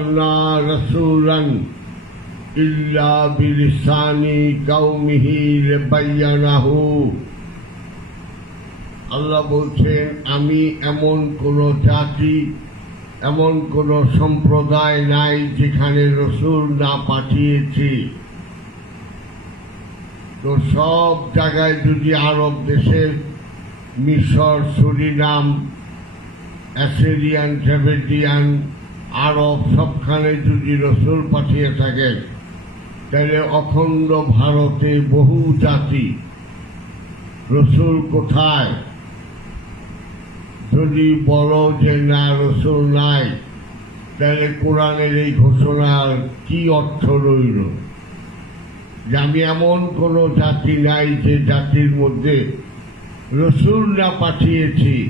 وما أرسلنا رسولا إلا بلسان قومه لبينه আল্লাহ বলছেন আমি এমন কোন জাতি এমন কোন সম্প্রদায় নাই যেখানে রসুল না পাঠিয়েছি তো সব জায়গায় যদি আরব দেশের মিশর সুরিনাম অ্যাসিরিয়ান জেবেডিয়ান আরব সবখানে যদি রসুল পাঠিয়ে থাকেন তাহলে অখণ্ড ভারতে বহু জাতি, রসুল কোথায়? যদি বলো যে না, রসুল নাই, তাহলে কোরআনের এই ঘোষণার কি অর্থ রইল? যে আমি এমন কোনো জাতি নাই যে জাতির মধ্যে রসুল না পাঠিয়েছি।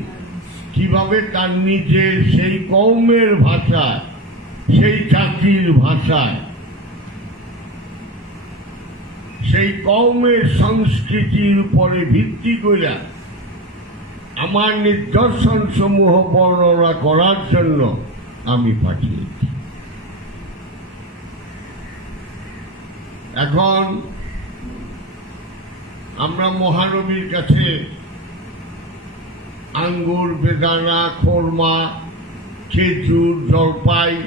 কীভাবে তার নিজের সেই কৌমের ভাষায়, সেই জাতির ভাষায়, সেই কৌমের সংস্কৃতির উপরে ভিত্তি করে আমার নিদর্শন সমূহ বর্ণনা করার জন্য আমি পাঠিয়েছি। এখন আমরা মহানবীর কাছে আঙ্গুর বেদানা খোরমা, খেজুর, জলপাই,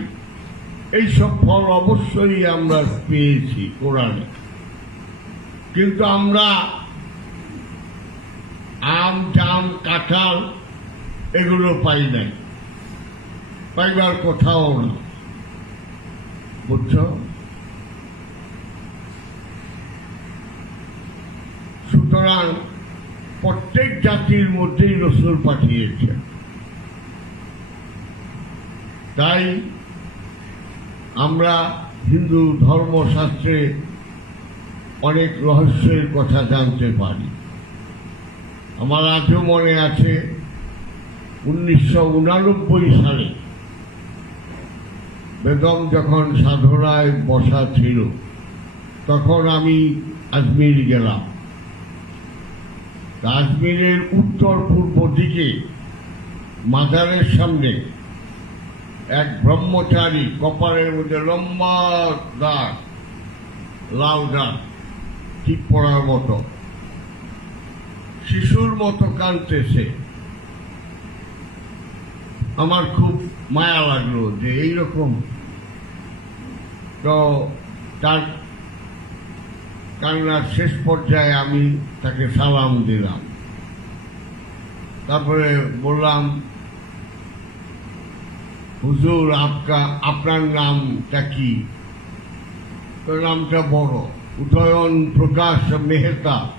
এইসব ফল অবশ্যই আমরা পেয়েছি কোরআনে। কিন্তু আমরা আম, জাম, কাঁঠাল এগুলো পাই নাই। পাইবার কোথাও না বুঝছ? সুতরাং প্রত্যেক জাতির মধ্যেই রসুল পাঠিয়েছেন। তাই আমরা হিন্দু ধর্মশাস্ত্রে অনেক রহস্যের কথা জানতে পারি। আমার আজও মনে আছে, উনিশশো সালে বেগম যখন সাধনায় বসা ছিল, তখন আমি আজমির গেলাম। আজমিরের উত্তর পূর্ব দিকে মাজারের সামনে, এক ব্রহ্মচারী কপালের মধ্যে লম্বা দাগ, লাল দাগ, ঠিক পড়ার মতো। শিশুর মতো কাঁদতেছে। আমার খুব মায়া লাগল যে এইরকম। তো তার কান্নার শেষ পর্যায়ে আমি তাকে সালাম দিলাম। তারপরে বললাম, হুজুর, আপকা, আপনার নামটা কি? নামটা বড়। উদয়ন প্রকাশ মেহতা,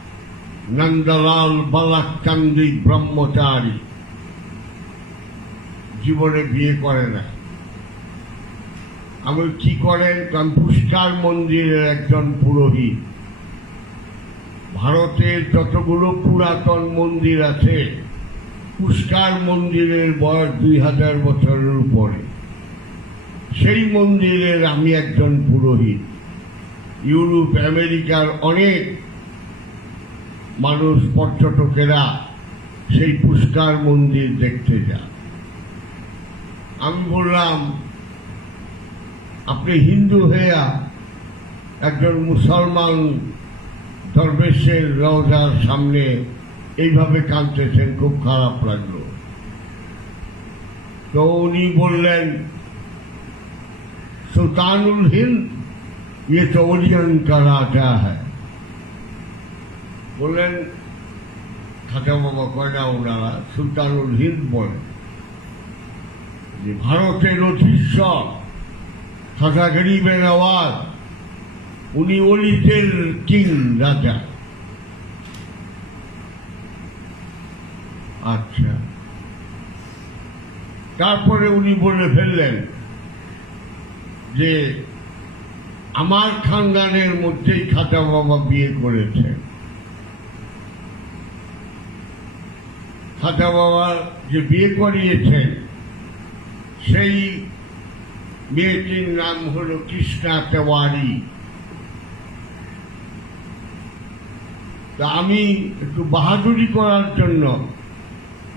নন্দলাল বালাকান্দি ব্রহ্মচারী। জীবনে বিয়ে করে না। আমি কি করেন? কারণ পুষ্কার মন্দিরের একজন পুরোহিত। ভারতের যতগুলো পুরাতন মন্দির আছে, পুষ্কার মন্দিরের বয়স দুই হাজার বছরের উপরে। সেই মন্দিরের আমি একজন পুরোহিত। ইউরোপ, আমেরিকার অনেক মানুষ, পর্যটকেরা সেই পুষ্কার মন্দির দেখতে যান আমি বললাম, আপনি হিন্দু হইয়া একজন মুসলমান দরবেশের রওজার সামনে এইভাবে কাঁদতেছেন খুব খারাপ লাগলো তো উনি বললেন সুলতানুল হিন্দ ये तो ओरियन का राजा है বললেন খাতা বাবা কয়না ওনারা সুলতানুল হিন্দ বলেন যে ভারতের অধীশ্বর খাতা গরিবের আওয়াজ উনি অলিতের কিং রাজা। আচ্ছা। তারপরে উনি বলে ফেললেন যে আমার খানদানের মধ্যেই খাতা বাবা বিয়ে করেছে। খাতা বাবা যে বিয়ে করিয়েছেন সেই মেয়েটির নাম হলো কৃষ্ণা তেওয়ারি। তা আমি একটু বাহাদুরি করার জন্য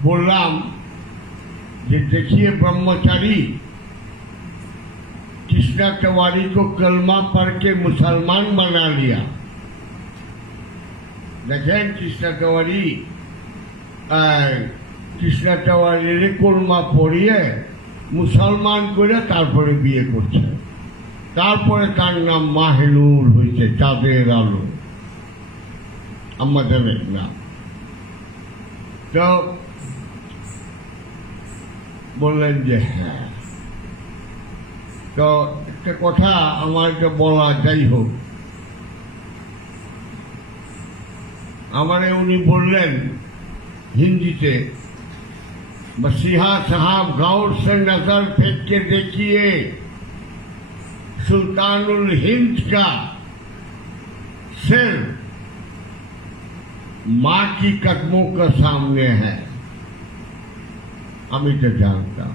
বললাম যে দেখিয়ে ব্রহ্মচারী कृष्णा तिवारी को कलमा पढ़ के मुसलमान बना लिया দেখেন কৃষ্ণা তেওয়ারি কৃষ্ণা তেওয়ারির কলমা পড়িয়ে মুসলমান করে তারপরে বিয়ে করছে তারপরে তার নাম মাহেনুর হয়েছে চাঁদের আলো আমাদের নাম তো বললেন যে হ্যাঁ তো একটা কথা আমার এটা বলা যাই হোক আমারে উনি বললেন হিন্দিতে मसीहा साहब गौर से नजर फेंक के देखिए सुल्तानुल हिंद का सिर माँ की कदमों के सामने है আমি তো জানতাম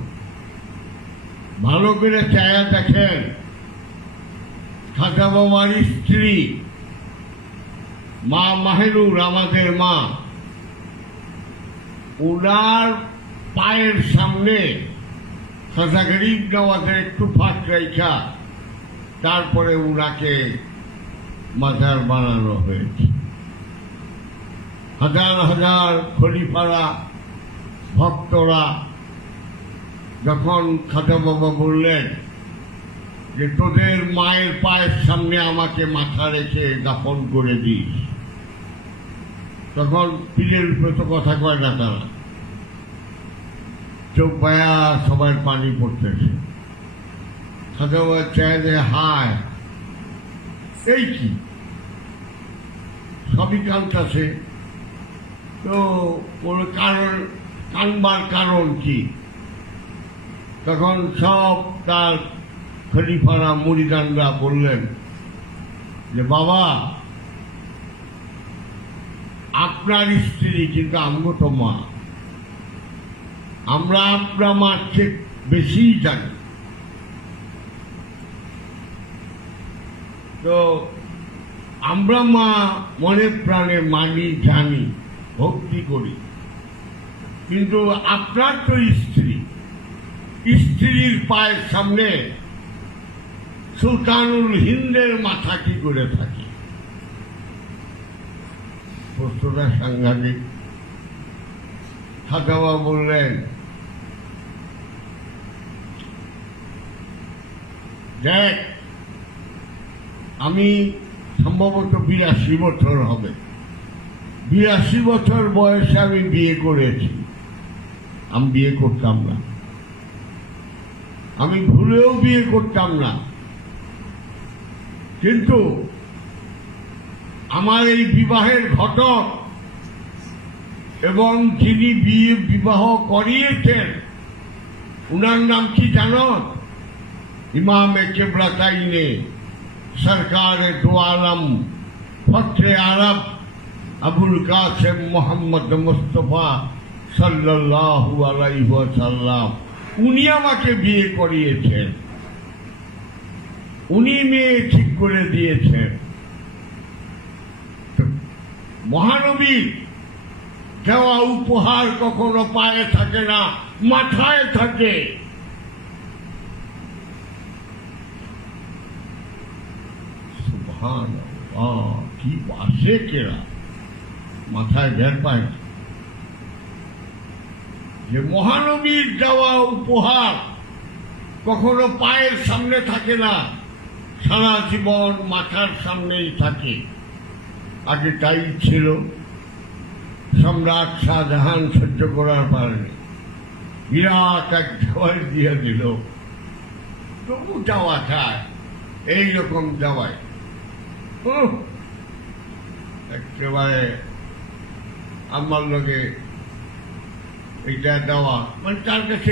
ভালো করে চায়া দেখেন খাজা বাবার স্ত্রী মা মাহেনুর আমাদের মা ওনার পায়ের সামনে খাজা গরিব নওয়াজের একটু ফাঁক রেখা তারপরে উনাকে মাজার বানানো হয়েছে হাজার হাজার খলিফারা, ভক্তরা যখন খাজা বাবা বললেন যে, তোদের মায়ের পায়ের সামনে আমাকে মাথা রেখে দাফন করে দিস। তখন পীরের উপরে তো কথা কয় না তারা। চোখ পায়া সবার পানি পড়তেছে। খাজা বাবা চায় যে, হায়, এই কি? সবই কানতেছে তো ওর কারণ, কানবার কারণ কি? তখন সব তার খলিফারা মুড়িদানরা বললেন যে, বাবা, আপনার স্ত্রী কিন্তু আমগো তো মা। আমরা আপনার মার চেয়ে বেশি জানি। তো আমরা মা মনে প্রাণে মানি, জানি। ভক্তি করি। কিন্তু আপনার তো স্ত্রী। স্ত্রীর পায়ের সামনে সুলতানুল হিন্দের মাথা কি করে থাকে? প্রশ্নটা সাংঘাতিক। খাজাবা বললেন, দেখ, আমি সম্ভবত বিরাশি বছর হবে। বিরাশি বছর বয়সে আমি বিয়ে করেছি। আমি বিয়ে করতাম না। আমি ভুলেও বিয়ে করতাম না। কিন্তু আমার এই বিবাহের ঘটক এবং যিনি বিয়ে বিবাহ করিয়েছেন, উনার নাম কি জানো? ইমামে কেবলাতাইনে সরকার দো আলম ফত্রে আরব। আবুল কাসেম মোহাম্মদ মুস্তফা সাল্লাল্লাহু আলাইহি ওয়াসাল্লাম, উনি আমাকে বিয়ে করিয়েছেন। উনি মেয়ে ঠিক করে দিয়েছেন। মহানবী, দেওয়া উপহার কখনো পায়ে থাকে না, মাথায় থাকে। কি বাসে কেরা? মাথায় ঘের পায়। যে মহানবীর দেওয়া উপহার কখনো পায়ের সামনে থাকে না, সারা জীবন মাথার সামনেই থাকে। আগে তাই ছিল। সম্রাট শাহজাহান সহ্য করার পারেনি। বিরাট এক জয় দিয়ে দিল। তবু যাওয়া চায় এইরকম যাওয়ায় একেবারে আমার লোকে এইটা দেওয়া। মানে তার কাছে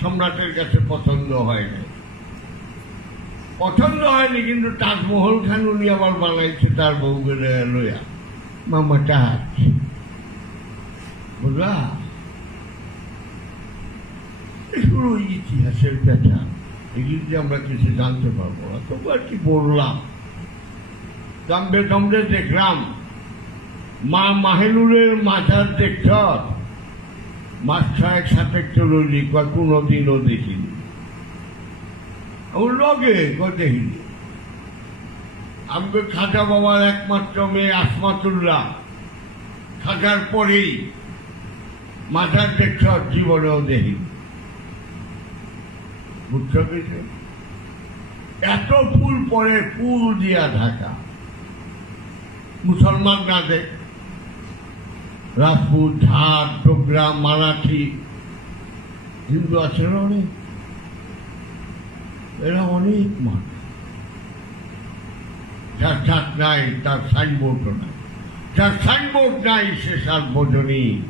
সম্রাটের কাছে পছন্দ হয় না পছন্দ হয়নি, কিন্তু তাজমহল খান উনি আবার বানাইছে তার বউকে লইয়া মামা টাচ বুঝলা? এগুলো ইতিহাসের কথা এগুলি আমরা কিছু জানতে পারব না, তবু আর কি বললাম। দেখলাম। মা মাহেলুরের মাথার দেখছ মাস ছয়েক সাথে চললি কোনোদিনও দেখিনি লগে দেখি আমাকে খাজা বাবার একমাত্র মেয়ে আসমাতুল্লাহ। খাজার পরেই মাথার দেখছ জীবনেও দেখি বুঝছ কিছু এত ফুল পরে ফুল দিয়া ঢাকা। মুসলমান না দেখ রাজপুত ঝাড় ডোগরা, মারাঠি, হিন্দু আছে না অনেক? এরা অনেক মানুষ। যার ছাদ নাই, তার সাইনবোর্ডও নাই। যার সাইনবোর্ড নাই, সে সার্বজনীন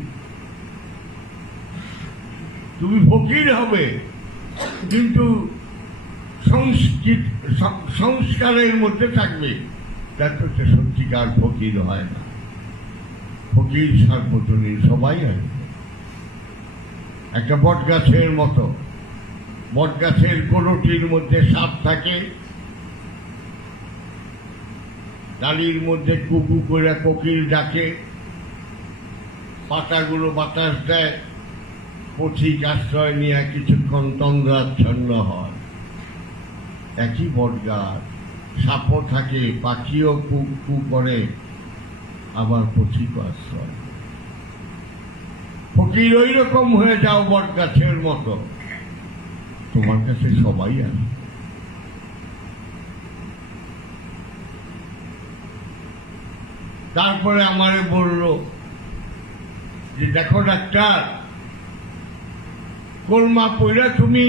তুমি ফকির হবে, কিন্তু সংস্কৃত, সংস্কারের মধ্যে থাকবে, তার তো সে সত্যিকার ফকির হয় না। ফকির সার্বজনীন, সবাই আছে একটা বট গাছের মতো। বট গাছের কোনোটির মধ্যে সাপ থাকে, ডালির মধ্যে কুকু করে কোকিল ডাকে, পাতাগুলো বাতাস দেয়, পথিক আশ্রয় নিয়ে কিছুক্ষণ তন্দ্রাচ্ছন্ন হয়। একই বট গাছ সাপও থাকে, পাখিও কু কু করে। আবার পথিক আশ্রয়। ফকির ওই রকম হয়ে যাও বট গাছের মতো। তোমার কাছে সবাই আছে তারপরে আমারে বলল যে, দেখো ডাক্তার, কলমা পইরা তুমি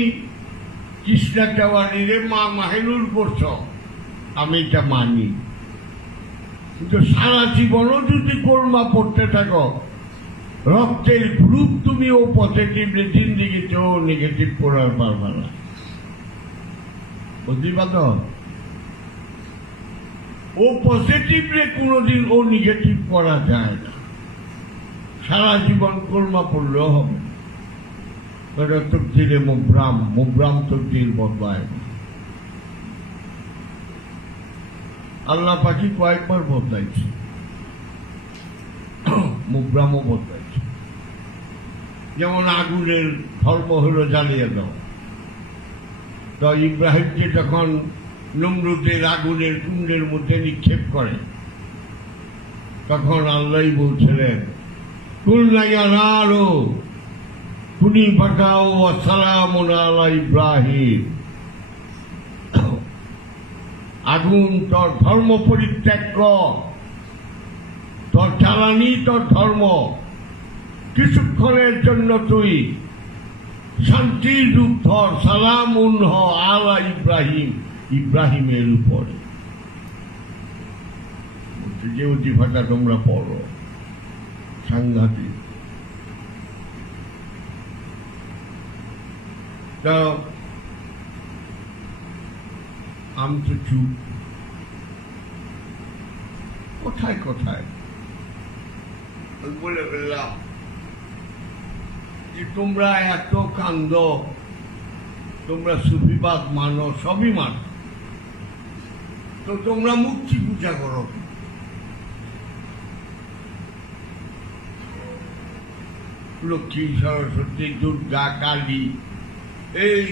কৃষ্ণা দেওয়ানিরে মা মাহিনুর করছ আমি এটা মানি। কিন্তু সারা জীবনও যদি কলমা পড়তে থাকো, রক্তের গ্রুপ তুমি ও পজিটিভ জিন্দিগিতে ও নেগেটিভ করার পারবে না ও পজিটিভলে কোনোদিন ও নেগেটিভ করা যায় না সারা জীবন কলমা পড়লেও হবে না। ওটা তকদিরে মুব্রাম মুব্রাম তকদির বদলায় না। আল্লাহ পাখি কয়েকবার বদলাইছে মুব্রামও বদলাইছে যেমন আগুনের ধর্ম হলো জ্বালিয়ে দাও। তো ইব্রাহিমকে যখন নমরুদের আগুনের কুণ্ডের মধ্যে নিক্ষেপ করে, তখন আল্লাহ বলছিলেন কুল্লাইয়া নারো কুনি পাঠাও আসসালাম আলা ইব্রাহিম। আগুন তোর ধর্ম পরিত্যাগ কর। তোর জ্বালানি তোর ধর্ম। কিছুক্ষণের জন্য তুই শান্তির রূপ ধর, সালাম উন্হ আলা ইব্রাহিম, ইব্রাহিমের উপরে। যে অতিভাটা তোমরা পড়ো, সাংঘাতিক। তা আমি তো চুপ কোথায়? কোথায় বলে ফেললাম যে তোমরা এত কান্দ তোমরা সুফিবাদ মানো, সবই মানো। তো তোমরা মূর্তি পূজা করো। লক্ষ্মী সরস্বতী, দুর্গা, কালী, এই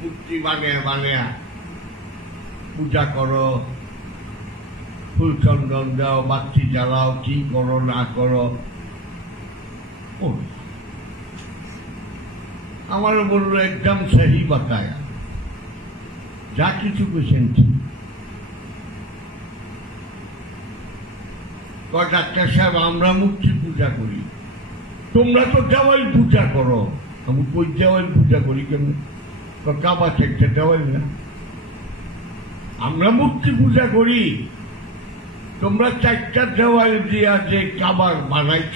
মূর্তি বানিয়ে বানিয়ে পূজা করো ফুল চন্দন দাও বাতি জ্বালাও কি করো না করো। ও, আমার বলল একদম সহি বাতায়া। যা কিছু ঠিক ডাক্তার সাহেব আমরা মূর্তি পূজা করি। তোমরা তো দেওয়াল পূজা করো। আমি কই দেওয়াল পূজা করি কেমন? কাবা থেকে দেওয়াল না। আমরা মূর্তি পূজা করি তোমরা চারটা দেওয়াল দিয়া যে কাবার বানাইছ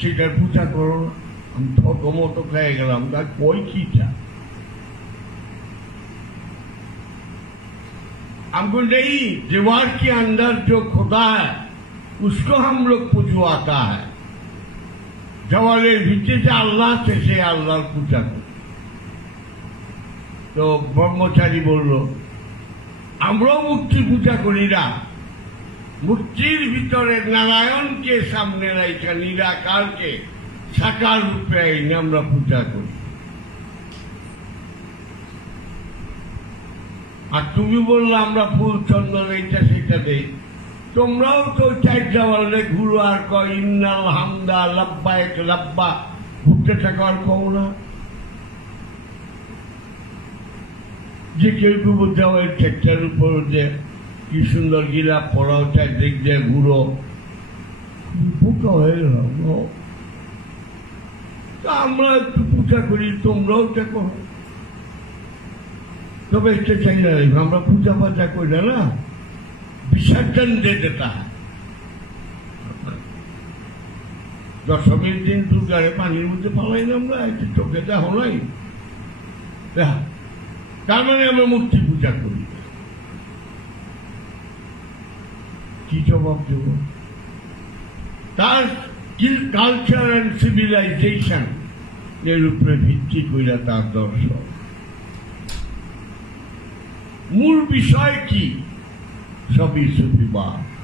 সেটার পূজা করো না। আমি থকমত খেয়ে গেলাম তার কই কি চা हमको नहीं दीवार के अंदर जो खुदा है उसको हम लोग पुजवाता है দেওয়ালের ভিত্তিতে আল্লাহ আছে সে আল্লাহর পূজা করি তো ব্রহ্মচারী বলল, আমরাও মূর্তি পূজা করি না। মূর্তির ভিতরে নারায়ণকে সামনে রাইখা নিরাকারকে সাকার রূপে আইনে আমরা পূজা করি। আর তুমি বললে, আমরা ফুল চন্দন এইটা সেটা দেই। তোমরাও তো চার দেওয়ালে ঘুরো আর কয়, ইন্নাল হামদা লাব্বা এক লাব্বা। ঘুরতে থাকো আর কও না। যে কেউ দেওয়া এই ট্রেকটার উপর যে কি সুন্দর গিলা পড়াও চারদিক দিয়ে ঘুরো বোকা হয়ে গেলাম গো। তা আমরা একটু পূজা করি তোমরাও করো তবে এটা চাই না আমরা পূজা পাজা করি না বিসর্জন দে দেতা। দশমীর দিন দুর্গারে পানির মধ্যে পালাই না আমরা এটা চোখে দেখো নাই। দেখ, তার মানে আমরা মূর্তি পূজা করি। কি জবাব দেব? তার কালচার অ্যান্ড সিভিলাইজেশন এর উপরে ভিত্তি কইরা তার দর্শন। মূল বিষয় কি? সবই সুফিবাদ